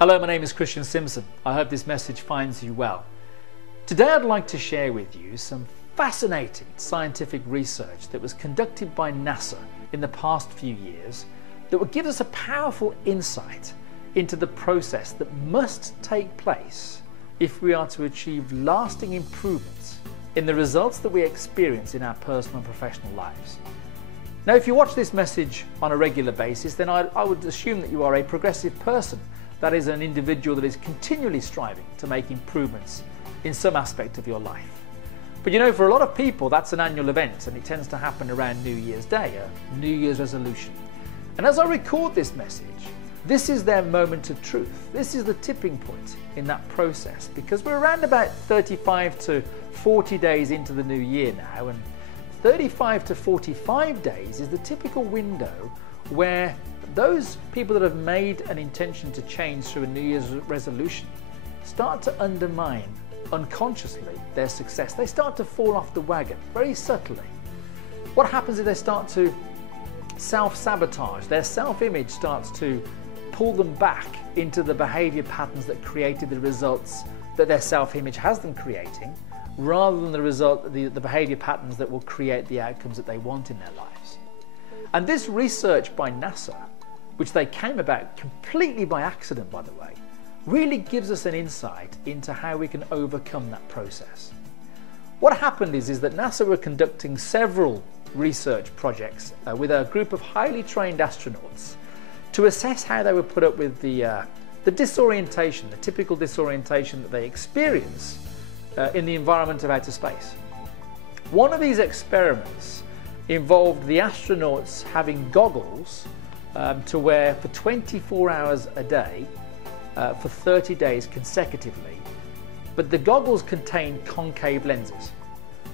Hello, my name is Simpson. I hope this message finds you well. Today I'd like to share with you some fascinating scientific research that was conducted by NASA in the past few years that will give us a powerful insight into the process that must take place if we are to achieve lasting improvements in the results that we experience in our personal and professional lives. Now, if you watch this message on a regular basis, then I would assume that you are a progressive person. That is, an individual that is continually striving to make improvements in some aspect of your life. But you know, for a lot of people, that's an annual event, and it tends to happen around New Year's Day, a New Year's resolution. And as I record this message, this is their moment of truth. This is the tipping point in that process, because we're around about 35 to 40 days into the new year now, and 35 to 45 days is the typical window where those people that have made an intention to change through a New Year's resolution start to undermine unconsciously their success. They start to fall off the wagon very subtly. What happens is they start to self-sabotage. Their self-image starts to pull them back into the behavior patterns that created the results that their self-image has them creating, rather than the behavior patterns that will create the outcomes that they want in their lives. And this research by NASA, which they came about completely by accident, by the way, really gives us an insight into how we can overcome that process. What happened is that NASA were conducting several research projects with a group of highly trained astronauts to assess how they would put up with the disorientation, the typical disorientation that they experience in the environment of outer space. One of these experiments involved the astronauts having goggles to wear for 24 hours a day for 30 days consecutively, but the goggles contained concave lenses.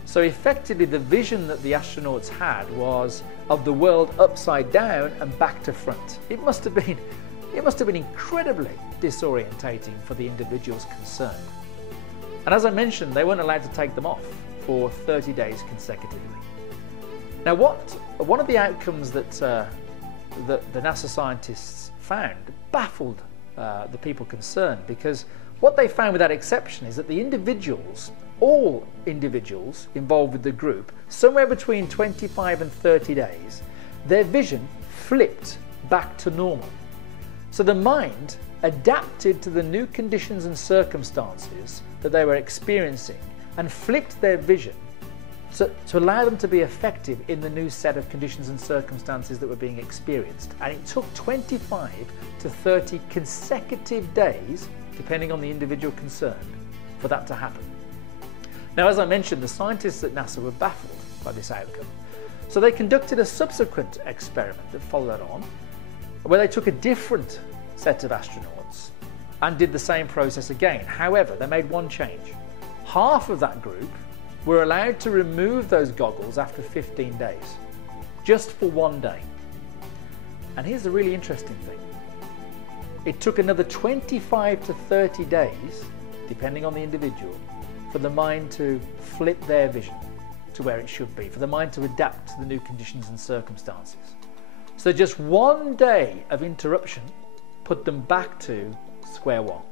So effectively the vision that the astronauts had was of the world upside down and back to front. It must have been incredibly disorientating for the individuals concerned. And as I mentioned, they weren't allowed to take them off for 30 days consecutively. Now, one of the outcomes that the NASA scientists found baffled the people concerned, because what they found, without exception, is that the individuals, all individuals involved with the group, somewhere between 25 and 30 days, their vision flipped back to normal. So the mind adapted to the new conditions and circumstances that they were experiencing and flipped their vision to allow them to be effective in the new set of conditions and circumstances that were being experienced. And it took 25 to 30 consecutive days, depending on the individual concerned, for that to happen. Now, as I mentioned, the scientists at NASA were baffled by this outcome. So they conducted a subsequent experiment that followed on, where they took a different set of astronauts and did the same process again. However, they made one change. Half of that group were allowed to remove those goggles after 15 days, just for one day. And here's the really interesting thing. It took another 25 to 30 days, depending on the individual, for the mind to flip their vision to where it should be, for the mind to adapt to the new conditions and circumstances. So just one day of interruption put them back to square one.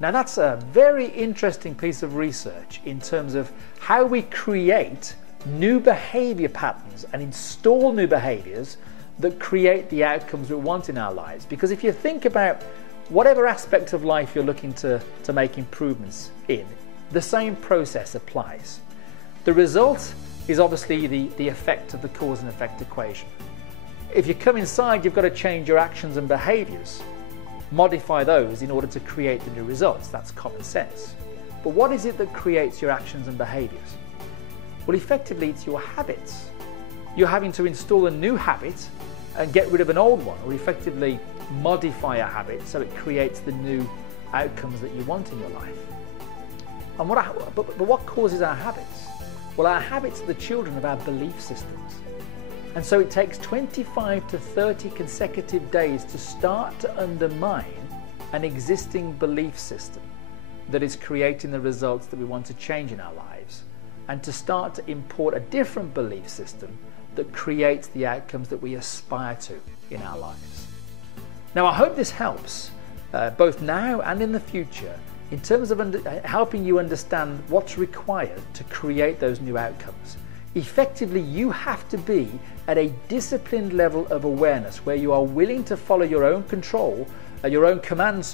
Now, that's a very interesting piece of research in terms of how we create new behavior patterns and install new behaviors that create the outcomes we want in our lives. Because if you think about whatever aspect of life you're looking to make improvements in, the same process applies. The result is obviously the effect of the cause and effect equation. If you come inside, you've got to change your actions and behaviors, modify those in order to create the new results. That's common sense. But what is it that creates your actions and behaviors? Well, effectively, it's your habits. You're having to install a new habit and get rid of an old one, or effectively modify a habit so it creates the new outcomes that you want in your life. And what causes our habits? Well, our habits are the children of our belief systems. And so it takes 25 to 30 consecutive days to start to undermine an existing belief system that is creating the results that we want to change in our lives, and to start to import a different belief system that creates the outcomes that we aspire to in our lives. Now, I hope this helps. both now and in the future, in terms of helping you understand what's required to create those new outcomes. Effectively, you have to be at a disciplined level of awareness where you are willing to follow your own command,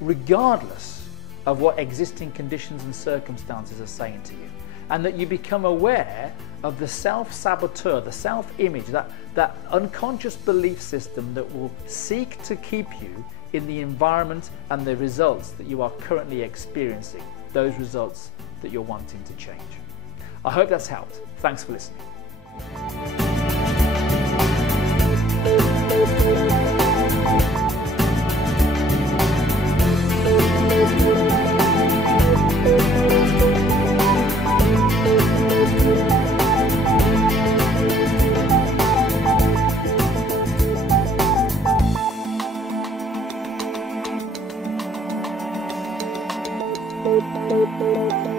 regardless of what existing conditions and circumstances are saying to you. And that you become aware of the self-saboteur, the self-image, that unconscious belief system that will seek to keep you in the environment and the results that you are currently experiencing, those results that you're wanting to change. I hope that's helped. Thanks for listening. Bye.